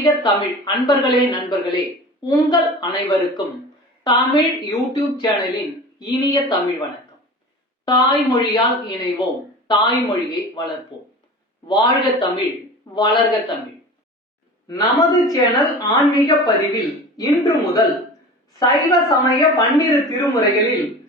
ஆன்மீக தமிழ். அன்பர்களே நண்பர்களே உங்கள் அனைவருக்கும் தமிழ் யூடியூப் சேனலின் இனிய தமிழ் வணக்கம். தாய்மொழியால் இணைவோம். தாய்மொழியை வளர்ப்போம். வாழ்க தமிழ் வளர்க தமிழ். நமது சேனல் ஆன்மீக பதிவில் இன்று முதல் சைவ சமய பன்னிரு திருமுறைகளில்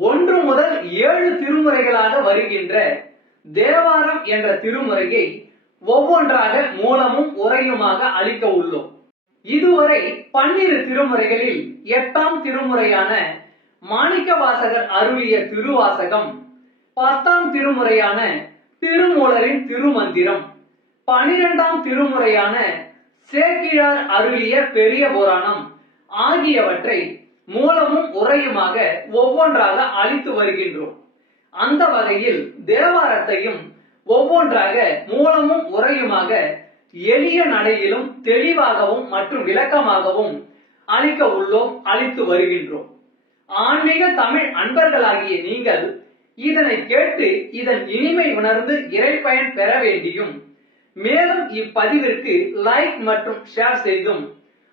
ஒன்று முதல் ஏழு திருமுறைகளாக வருகின்ற தேவாரம் என்ற திருமுறையை ஒவ்வொன்றாக மூலமும் உரையுமாக அளிக்க உள்ளோம். இதுவரை பன்னிரு திருமுறைகளில் எட்டாம் திருமுறையான மாணிக்க வாசகர் அருளிய திருவாசகம் பத்தாம் திருமுறையான திருமூலரின் திருமந்திரம் பனிரெண்டாம் திருமுறையான சேக்கிழார் அருளிய பெரிய புராணம் ஆகியவற்றை மூலமும் உரையுமாக ஒவ்வொன்றாக அளித்து வருகின்றோம். அந்த வகையில் தேவாரத்தையும் ஒவ்வொன்றாக மூலமும் உரையுமாக எளிய நடையிலும் தெளிவாகவும் மற்றும் விளக்கமாகவும் அளிக்க உள்ளோம் அளித்து வருகின்றோம். ஆன்மீக தமிழ் அன்பர்களாகிய நீங்கள் இதனை கேட்டு இதன் இனிமை உணர்ந்து இறைப்பயன் பெற வேண்டியும் மேலும் இப்பதிவிற்கு லைக் மற்றும் ஷேர் செய்தும்.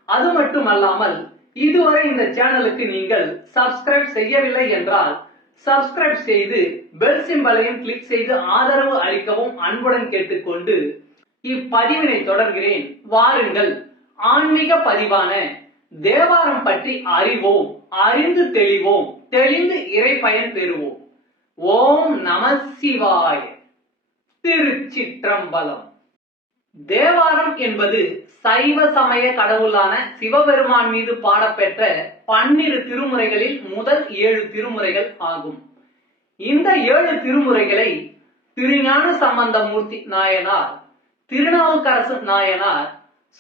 அது மட்டுமல்லாமல் இதுவரை இந்த சேனலுக்கு நீங்கள் சப்ஸ்கிரைப் செய்யவில்லை என்றால் சப்ஸ்கிரைப் செய்து பெல் சிம்பலையும் கிளிக் செய்து ஆதரவு அளிக்கவும் அன்புடன் கேட்டுக்கொண்டு இப்பதிவினை தொடர்கிறேன். வாருங்கள். ஆன்மீக பதிவான தேவாரம் பற்றி அறிவோம் அறிந்து தெளிவோம் தெளிந்து இறை பயன் பெறுவோம். ஓம் நம சிவாய. திருச்சிற்றம்பலம். தேவாரம் என்பது சைவ சமய கடவுளான சிவபெருமான் மீது பாடப்பெற்ற பன்னிரு திருமுறைகளில் முதல் ஏழு திருமுறைகள் ஆகும். இந்த ஏழு திருமுறைகளை திருஞான சம்பந்தமூர்த்தி நாயனார் திருநாவுக்கரசு நாயனார்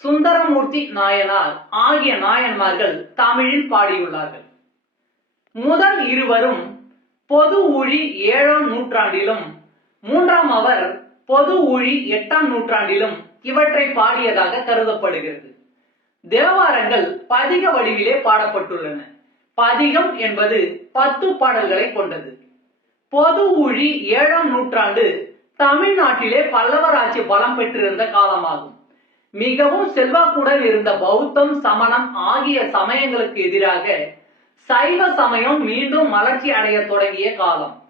சுந்தரமூர்த்தி நாயனார் ஆகிய நாயன்மார்கள் தமிழில் பாடியுள்ளார்கள். முதல் இருவரும் பொது ஊழி ஏழாம் நூற்றாண்டிலும் மூன்றாம் அவர் பொது ஊழி எட்டாம் நூற்றாண்டிலும் இவற்றை பாடியதாக கருதப்படுகிறது. தேவாரங்கள் பதிக வடிவிலே பாடப்பட்டுள்ளன. பதிகம் என்பது பத்து பாடல்களை கொண்டது. பொது ஊழி ஏழாம் நூற்றாண்டு தமிழ்நாட்டிலே பல்லவராட்சி பலம் பெற்றிருந்த காலமாகும். மிகவும் செல்வாக்குடன் இருந்த பௌத்தம் சமணம் ஆகிய சமயங்களுக்கு எதிராக சைவ சமயம் மீண்டும் மலர்ச்சி அடைய தொடங்கிய காலம்.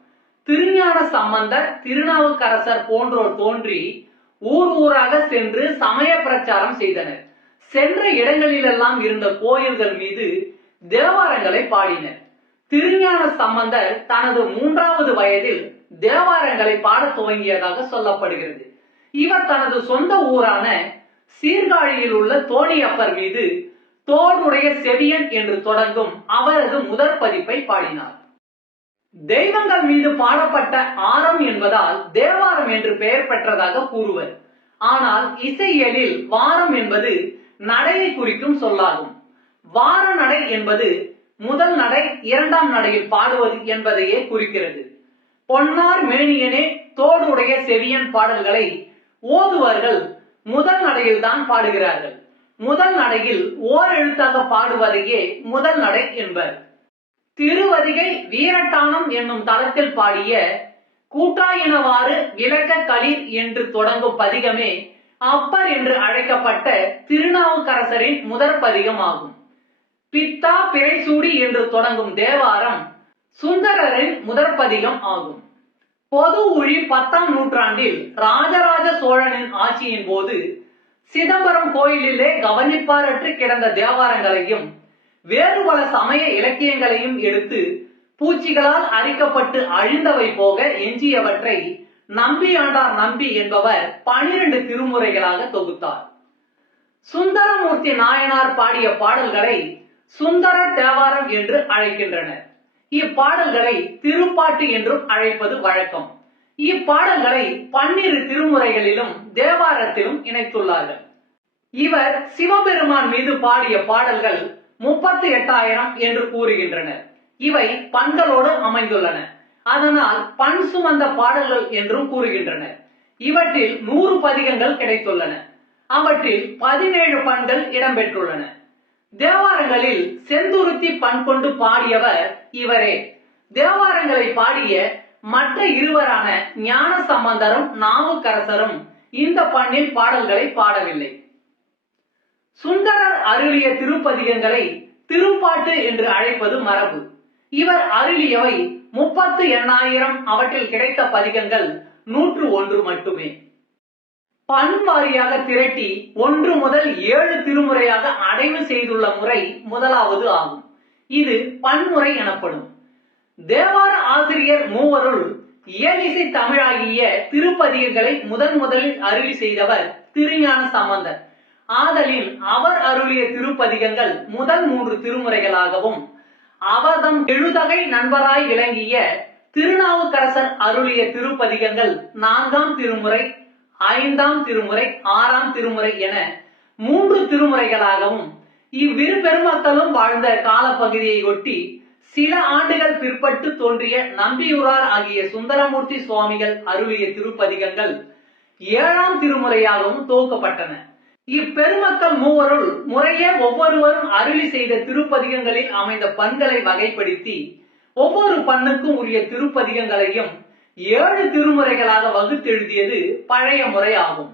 திருஞான சம்பந்தர் திருநாவுக்கரசர் போன்றோர் தோன்றி ஊர் ஊராக சென்று சமய பிரச்சாரம் செய்தனர். சென்ற இடங்களிலெல்லாம் இருந்த கோயில்கள் மீது தேவாரங்களை பாடினர். திருஞான சம்பந்தர் தனது மூன்றாவது வயதில் தேவாரங்களை பாடத் துவங்கியதாக சொல்லப்படுகிறது. இவர் தனது சொந்த ஊரான சீர்காழியில் உள்ள தோணியப்பர் மீது தோடுடைய செவியன் என்று தொடங்கும் அவரது முதற் பதிப்பை பாடினார். தெய்வங்கள் மீது பாடப்பட்ட ஆரம் என்பதால் தேவாரம் என்று பெயர் பெற்றதாக கூறுவர். ஆனால் இசையியலில் வாரம் என்பது நடையை குறிக்கும் சொல்லாகும். வார நடை என்பது முதல் நடை இரண்டாம் நடையில் பாடுவது என்பதையே குறிக்கிறது. பொன்னார் மேனியனே தோடுடைய செவியன் பாடல்களை ஓதுவர்கள் முதல் நடையில் தான் பாடுகிறார்கள். முதல் நடையில் ஓர் எழுத்தாக பாடுவதையே முதல் நடை என்பர். திருவதிகை வீரட்டானம் என்னும் தளத்தில் பாடிய கூட்டாயினவாறு விளக்க களிர் என்று தொடங்கும் பதிகமே அப்பர் என்று அழைக்கப்பட்ட திருநாவுக்கரசரின் முதற் பதிகம் ஆகும் பித்தா பிறைசூடி என்று தொடங்கும் தேவாரம் சுந்தரரின் முதற் பதிகம் ஆகும். பொது ஒழி பத்தாம் நூற்றாண்டில் ராஜராஜ சோழனின் ஆட்சியின் போது சிதம்பரம் கோயிலிலே கவனிப்பாரற்று கிடந்த தேவாரங்களையும் வேறு பல சமய இலக்கியங்களையும் எடுத்து பூச்சிகளால் அரிக்கப்பட்டு அழிந்தவை போக எஞ்சியவற்றை நம்பி ஆண்டார் நம்பி என்பவர் பனிரெண்டு திருமுறைகளாக தொகுத்தார். சுந்தரமூர்த்தி நாயனார் பாடிய பாடல்களை சுந்தர தேவாரம் என்று அழைக்கின்றனர். இப்பாடல்களை திருப்பாட்டு என்றும் அழைப்பது வழக்கம். இப்பாடல்களை பன்னிரு திருமுறைகளிலும் தேவாரத்திலும் இணைத்துள்ளார்கள். இவர் சிவபெருமான் மீது பாடிய பாடல்கள் முப்பத்தி எட்டாயிரம் என்று கூறுகின்றனர். இவை பண்களோடு அமைந்துள்ளன. அதனால் பண் சுமந்த பாடல்கள் என்றும் கூறுகின்றனர் இவற்றில் நூறு பதிகங்கள் கிடைத்துள்ளன. அவற்றில் பதினேழு பண்கள் இடம்பெற்றுள்ளன. தேவாரங்களில் செந்துருத்தி பண் கொண்டு பாடியவர் இவரே. தேவாரங்களை பாடிய மற்ற இருவரான ஞான சம்பந்தரும் நாவுக்கரசரும் இந்த பண்ணில் பாடல்களை பாடவில்லை. சுந்தரர் அருளிய திருப்பதிகங்களை திருப்பாட்டு என்று அழைப்பது மரபு. இவர் அருளியவை முப்பத்து எண்ணாயிரம் அவற்றில் கிடைத்த பதிகங்கள் நூற்று ஒன்று மட்டுமே. பண்பாரியாக திரட்டி ஒன்று முதல் ஏழு திருமுறையாக அடைவு செய்துள்ள முறை முதலாவது ஆகும். இது பன்முறை எனப்படும். தேவார ஆசிரியர் மூவருள் இயலிசை தமிழாகிய திருப்பதிகங்களை முதன் முதலில் அருளி செய்தவர் திருஞான சம்பந்தர். ஆதலில் அவர் அருளிய திருப்பதிகங்கள் முதல் மூன்று திருமுறைகளாகவும் அவர்தம் எழுதகை நண்பராய் விளங்கிய திருநாவுக்கரசர் அருளிய திருப்பதிகங்கள் நான்காம் திருமுறை ஐந்தாம் திருமுறை ஆறாம் திருமுறை என மூன்று திருமுறைகளாகவும் இவ்விரு பெருமக்களும் வாழ்ந்த காலப்பகுதியை ஒட்டி சில ஆண்டுகள் பிற்பட்டு தோன்றிய நம்பியூரார் ஆகிய சுந்தரமூர்த்தி சுவாமிகள் அருளிய திருப்பதிகங்கள் ஏழாம் திருமுறையாகவும் துவக்கப்பட்டன. இப்பெருமக்கள் மூவருள் முறையே ஒவ்வொருவரும் அருளி செய்த திருப்பதிகங்களில் அமைந்த பண்களை வகைப்படுத்தி ஒவ்வொரு பண்ணுக்கும் உரிய திருப்பதிகங்களையும் ஏழு திருமுறைகளாக வகுத்தெழுதியது பழைய முறை ஆகும்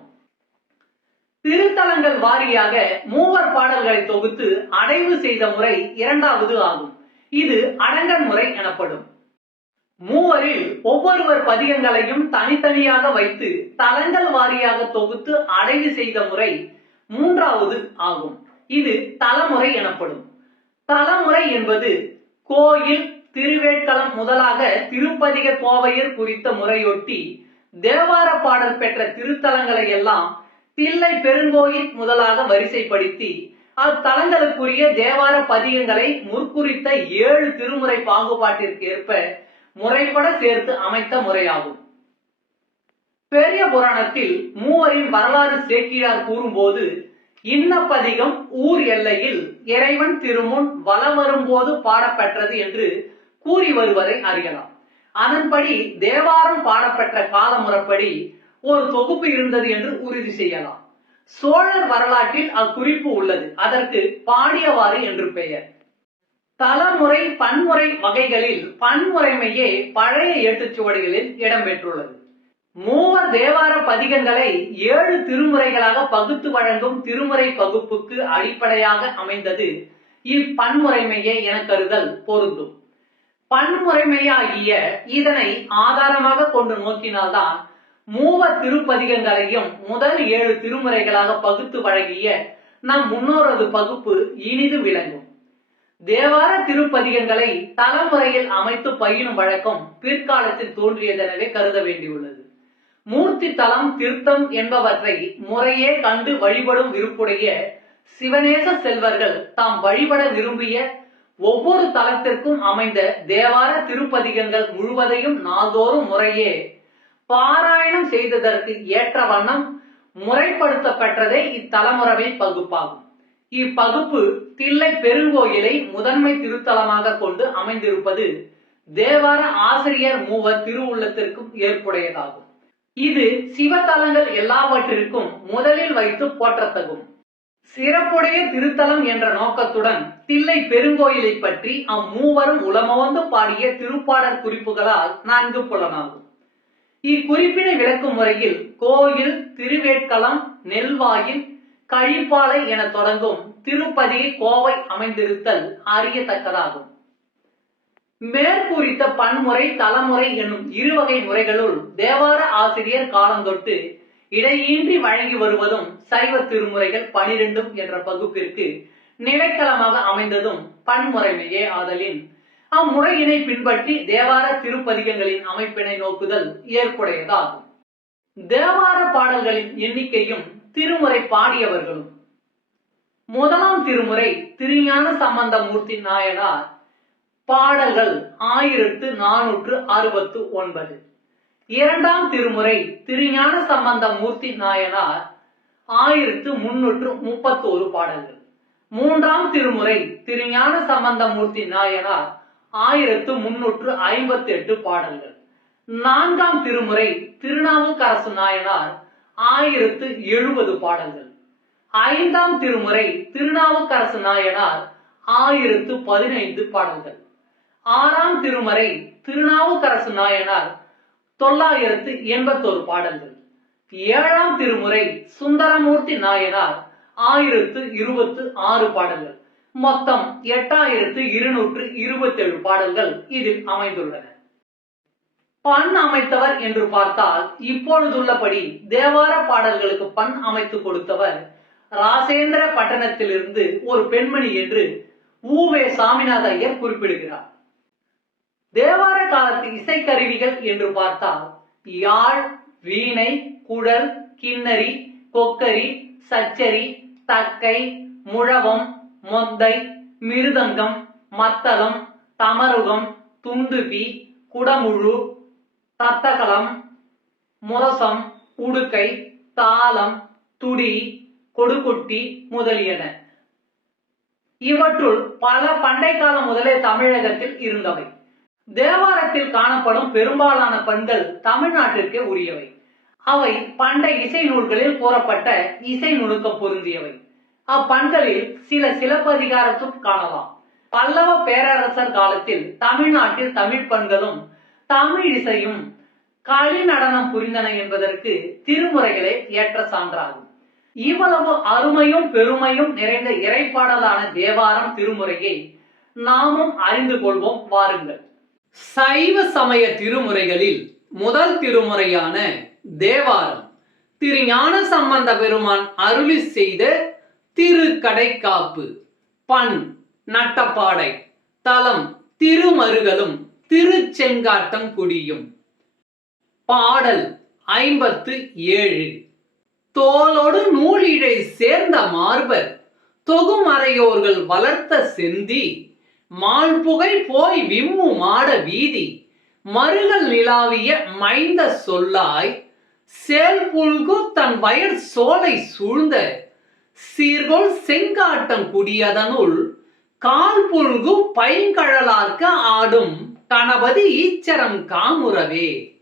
திருத்தலங்கள் வாரியாக மூவர் பாடல்களை தொகுத்து அடைவு செய்த முறை இரண்டாவது ஆகும். இது அடங்கல் முறை எனப்படும். மூவரில் ஒவ்வொருவர் பதிகங்களையும் தனித்தனியாக வைத்து தலங்கள் வாரியாக தொகுத்து அடைவு செய்த முறை மூன்றாவது ஆகும். இது தலமுறை எனப்படும். தலமுறை என்பது கோயில் திருவேட்களம் முதலாக திருப்பதிக கோவையர் குறித்த முறையொட்டி தேவார பாடல் பெற்ற திருத்தலங்களை எல்லாம் தில்லை பெருங்கோயில் முதலாக வரிசைப்படுத்தி அத்தலங்களுக்குரிய தேவார பதிகங்களை முற்குறித்த ஏழு திருமுறை பாகுபாட்டிற்கு ஏற்ப முறைப்பட சேர்த்து அமைத்த முறையாகும். பெரிய புராணத்தில் மூவரின் வரலாறு சேக்கிழார் கூறும்போது இன்னப்பதிகம் ஊர் எல்லையில் இறைவன் திருமுன் வலம் வரும்போது பாடப்பெற்றது என்று கூறி வருவதை அறியலாம். அதன்படி தேவாரம் பாடப்பெற்ற காலமுறைப்படி ஒரு தொகுப்பு இருந்தது என்று உறுதி செய்யலாம். சோழர் வரலாற்றில் அக்குறிப்பு உள்ளது. அதற்கு பாடியவாறு என்று பெயர். தலமுறை பன்முறை வகைகளில் பன்முறைமையே பழைய ஏட்டுச்சுவடிகளில் இடம்பெற்றுள்ளது. மூவர் தேவார பதிகங்களை ஏழு திருமுறைகளாக பகுத்து வழங்கும் திருமுறை பகுப்புக்கு அடிப்படையாக அமைந்தது. இப்பன்முறைமையே என கருதல் பொருந்தும். பன்முறைமையாகிய இதனை ஆதாரமாக கொண்டு நோக்கினால்தான் மூவர் திருப்பதிகங்களையும் முதல் ஏழு திருமுறைகளாக பகுத்து வழங்கிய நம் முன்னோரது பகுப்பு இனிது விளங்கும். தேவார திருப்பதிகங்களை தலைமுறையில் அமைத்து பயிலும் வழக்கம் பிற்காலத்தில் தோன்றியதெனவே கருத வேண்டியுள்ளது. மூர்த்தி தலம் திருத்தம் என்பவற்றை முறையே கண்டு வழிபடும் விருப்புடைய சிவநேச செல்வர்கள் தாம் வழிபட விரும்பிய ஒவ்வொரு தலத்திற்கும் அமைந்த தேவார திருப்பதிகங்கள் முழுவதையும் நாள்தோறும் முறையே பாராயணம் செய்ததற்கு ஏற்ற வண்ணம் முறைப்படுத்தப்பெற்றதே இத்தலமுறைமை பகுப்பாகும். இப்பகுப்பு தில்லை பெருங்கோயிலை முதன்மை திருத்தலமாக கொண்டு அமைந்திருப்பது தேவார ஆசிரியர் மூவர் திருவுள்ளத்திற்கும் ஏற்புடையதாகும். இது சிவத்தலங்கள் எல்லாவற்றிற்கும் முதலில் வைத்து போற்றத்தகும். சிறப்புடைய திருத்தலம் என்ற நோக்கத்துடன் தில்லை பெருங்கோயிலை பற்றி அம்மூவரும் உளமவந்து பாடிய திருப்பாடற் குறிப்புகளால் நன்கு புலனாகும். இக்குறிப்பினை விளக்கும் முறையில் கோயில் திருவேட்களம் நெல்வாயில் கழிப்பாலை என தொடங்கும் திருப்பதி கோவை அமைந்திருத்தல் அறியத்தக்கதாகும். மேற்கூறித்த பன்முறை தலைமுறை என்னும் இருவகை முறைகளுள் தேவார ஆசிரியர் காலந்தொட்டு இடையின்றி வழங்கி வருவதும் சைவ திருமுறைகள் பனிரெண்டும் என்ற பகுப்பிற்கு நிலைக்களமாக அமைந்ததும் பன்முறைமையே ஆதலின். அம்முறையினை பின்பற்றி தேவார திருப்பதிகங்களின் அமைப்பினை நோக்குதல் ஏற்புடையதாகும். தேவார பாடல்களின் எண்ணிக்கையும் திருமுறை பாடியவர்களும். முதலாம் திருமுறை திருஞான சம்பந்தமூர்த்தி நாயனார் பாடல்கள் ஆயிரத்து நானூற்று அறுபத்து ஒன்பது. இரண்டாம் திருமுறை திருஞான சம்பந்த மூர்த்தி நாயனார் ஆயிரத்து முன்னூற்று முப்பத்தோரு பாடல்கள். மூன்றாம் திருமுறை திருஞான சம்பந்த மூர்த்தி நாயனார் ஆயிரத்து முன்னூற்று ஐம்பத்தி எட்டு பாடல்கள். நான்காம் திருமுறை திருநாவுக்கரசு நாயனார் ஆயிரத்து எழுபது பாடல்கள். ஐந்தாம் திருமுறை திருநாவுக்கரசு நாயனார் ஆயிரத்து பதினைந்து பாடல்கள். ஆறாம் திருமறை திருநாவுக்கரசு நாயனார் தொள்ளாயிரத்து எண்பத்தோரு பாடல்கள். ஏழாம் திருமுறை சுந்தரமூர்த்தி நாயனார் ஆயிரத்து இருபத்து ஆறு பாடல்கள். மொத்தம் எட்டாயிரத்து இருநூற்று இருபத்தேழு பாடல்கள் இதில் அமைந்துள்ளன. பண் அமைத்தவர் என்று பார்த்தால் இப்பொழுதுள்ளபடி தேவார பாடல்களுக்கு பண் அமைத்து கொடுத்தவர் ராசேந்திர பட்டணத்திலிருந்து ஒரு பெண்மணி என்று ஊவே சாமிநாத ஐயர் குறிப்பிடுகிறார். தேவார காலத்து இசைக்கருவிகள் என்று பார்த்தால் யாழ் வீணை குழல் கிண்ணரி கொக்கரி சச்சரி தக்கை முழவம் மொந்தை மிருதங்கம் மத்தளம் தமருகம் துண்டுபி குடமுழு தத்தகலம் முரசம் உடுக்கை தாளம் துடி கொடுக்குட்டி முதலியன. இவற்றுள் பல பண்டைக்காலம் முதலே தமிழகத்தில் இருந்தவை. தேவாரத்தில் காணப்படும் பெரும்பாலான பண்கள் தமிழ்நாட்டிற்கே உரியவை. அவை பண்டை இசை நூல்களில் கூறப்பட்ட இசை நுணுக்கம் பொருந்தியவை. அப்பண்களில் சில சிலப்பதிகாரத்தும் காணலாம். பல்லவ பேரரசர் காலத்தில் தமிழ்நாட்டில் தமிழ் பண்களும் தமிழ் இசையும் களி நடனம் புரிந்தன என்பதற்கு திருமுறைகளே ஏற்ற சான்றாகும். இவ்வளவு அருமையும் பெருமையும் நிறைந்த இறைப்பாடலான தேவாரம் திருமுறையை நாமும் அறிந்து கொள்வோம் வாருங்கள். சைவ சமய திருமுறைகளில் முதல் திருமுறையான தேவாரம். திரு ஞான சம்பந்த பெருமான் அருளி செய்த திரு கடைக்காப்பு பண் நட்டப்பாடை தலம் திருமருகலும் திருச்செங்காட்டம் குடியும். பாடல் ஐம்பத்து ஏழு. தோலோடு நூலிழை சேர்ந்த மார்பர் தொகுமறையோர்கள் வளர்த்த செந்தி மால்புகை போய் விம்மு மாட வீதி மருகல் நிலாவிய மைந்த சொல்லாய் சேல் புல்கு தன் வயற் சோலை சூழ்ந்த சீர்கொள் செங்காட்டம் குடியதனுள் கால் புல்கு பைங்கழலார்க்க ஆடும் கணபதி ஈச்சரம் காமுறவே.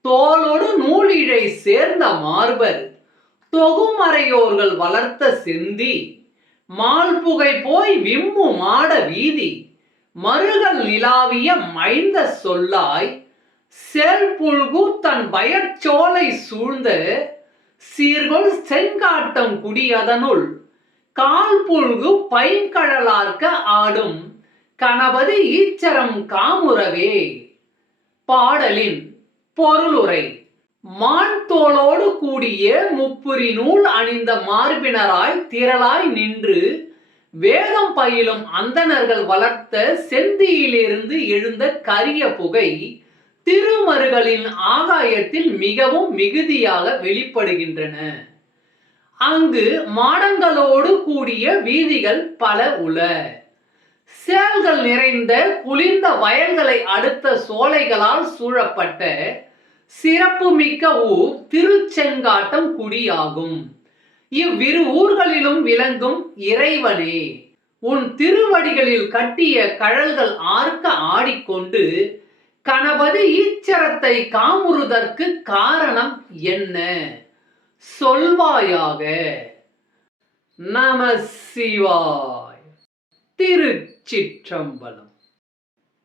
தோலோடு நூலிழை சேர்ந்த மார்பர் தொகுமறையோர்கள் வளர்த்த செந்தி மால்புகை போய் விம்மு மாட வீதி. மருகல் நிலாவிய மைந்த சொல்லாய் செல் புல்கு தன் பயற்சோலை சூழ்ந்து சீர்கொள் செங்காட்டம் குடியதனுள் கால் புல்கு பைங்கழலார்க்க ஆடும் கணபதி ஈச்சரம் காமுறவே. பாடலின் பொருளுரை. மான் தோளோடு கூடிய முப்புரி நூல் அணிந்த மார்பினராய் திரளாய் நின்று வேதம் பயிலும் அந்தணர்கள் வளர்த்த செந்தியிலிருந்து எழுந்த கரிய புகை திருமருகளின் ஆகாயத்தில் மிகவும் மிகுதியாக வெளிப்படுகின்றன. அங்கு மாடங்களோடு கூடிய வீதிகள் பல உள சேல்கள் நிறைந்த குளிர்ந்த வயல்களை அடுத்த சோலைகளால் சூழப்பட்ட சிறப்புமிக்க ஊர் திருச்செங்காட்டம் குடியாகும். இவ்விரு ஊர்களிலும் விளங்கும் இறைவனே. உன் திருவடிகளில் கட்டிய கழல்கள் ஆர்க்க ஆடிக்கொண்டு கணபதி ஈச்சரத்தை காமுறுதற்கு காரணம் என்ன? சொல்வாயாக. நம சிவாய். திருச்சிற்றம்பலம்.